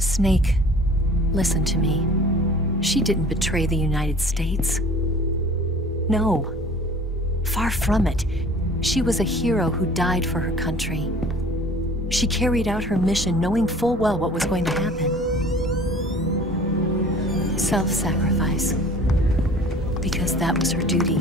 Snake, listen to me. She didn't betray the United States. No. Far from it. She was a hero who died for her country. She carried out her mission knowing full well what was going to happen. Self-sacrifice. Because that was her duty.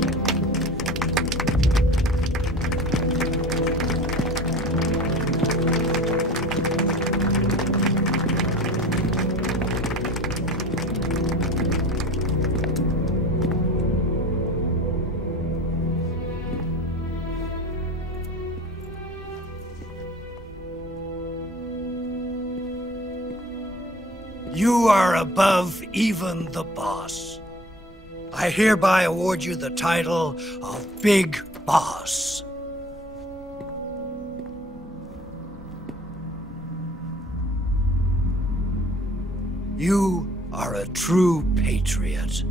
You are above even the boss. I hereby award you the title of Big Boss. You are a true patriot.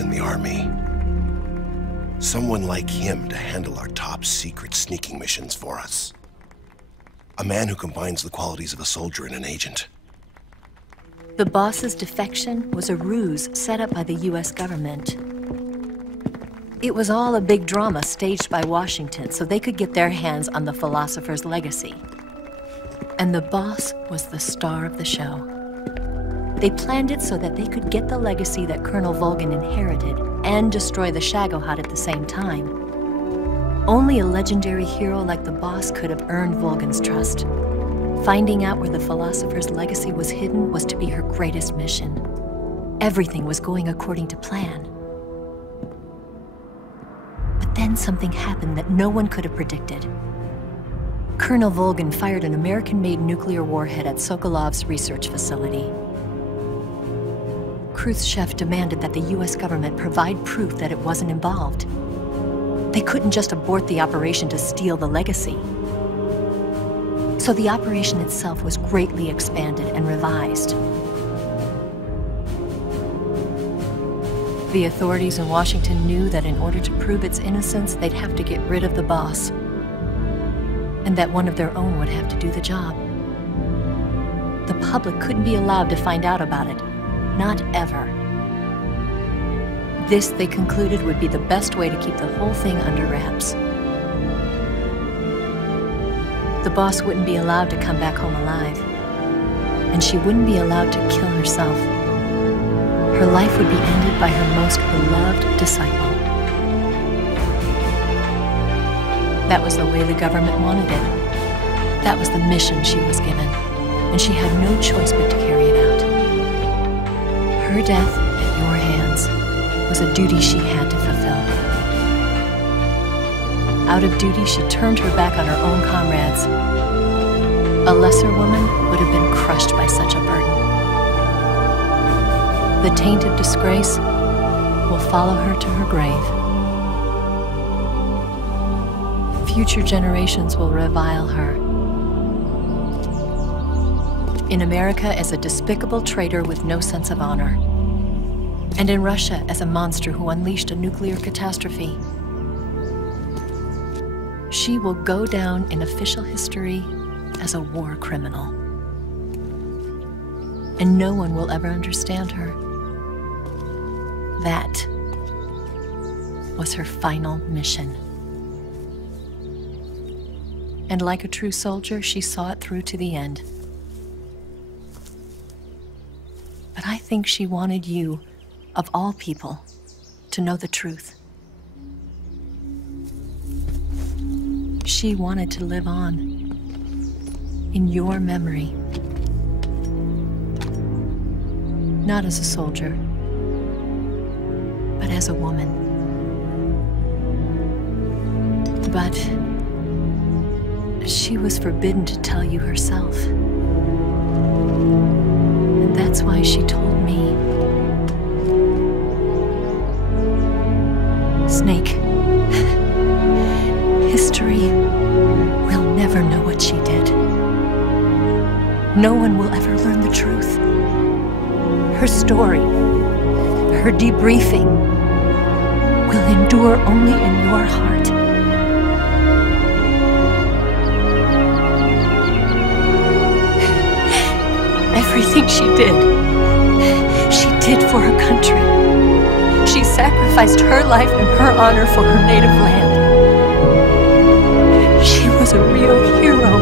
In the army. Someone like him to handle our top secret sneaking missions for us. A man who combines the qualities of a soldier and an agent. The boss's defection was a ruse set up by the US government. It was all a big drama staged by Washington so they could get their hands on the philosopher's legacy. And the boss was the star of the show. They planned it so that they could get the legacy that Colonel Volgin inherited and destroy the Shagohod at the same time. Only a legendary hero like the boss could have earned Volgin's trust. Finding out where the philosopher's legacy was hidden was to be her greatest mission. Everything was going according to plan. But then something happened that no one could have predicted. Colonel Volgin fired an American-made nuclear warhead at Sokolov's research facility. Khrushchev demanded that the US government provide proof that it wasn't involved. They couldn't just abort the operation to steal the legacy. So the operation itself was greatly expanded and revised. The authorities in Washington knew that in order to prove its innocence, they'd have to get rid of the boss, and that one of their own would have to do the job. The public couldn't be allowed to find out about it. Not ever. This, they concluded, would be the best way to keep the whole thing under wraps. The boss wouldn't be allowed to come back home alive, and she wouldn't be allowed to kill herself. Her life would be ended by her most beloved disciple. That was the way the government wanted it. That was the mission she was given, and she had no choice but to carry it out. Her death at your hands was a duty she had to fulfill. Out of duty, she turned her back on her own comrades. A lesser woman would have been crushed by such a burden. The taint of disgrace will follow her to her grave. Future generations will revile her. In America as a despicable traitor with no sense of honor. And in Russia as a monster who unleashed a nuclear catastrophe. She will go down in official history as a war criminal. And no one will ever understand her. That was her final mission. And like a true soldier, she saw it through to the end. But I think she wanted you, of all people, to know the truth. She wanted to live on in your memory. Not as a soldier, but as a woman. But she was forbidden to tell you herself. And that's why she told me. Snake, history will never know what she did. No one will ever learn the truth. Her story, her debriefing, will endure only in your heart. Everything she did for her country. She sacrificed her life and her honor for her native land. She was a real hero.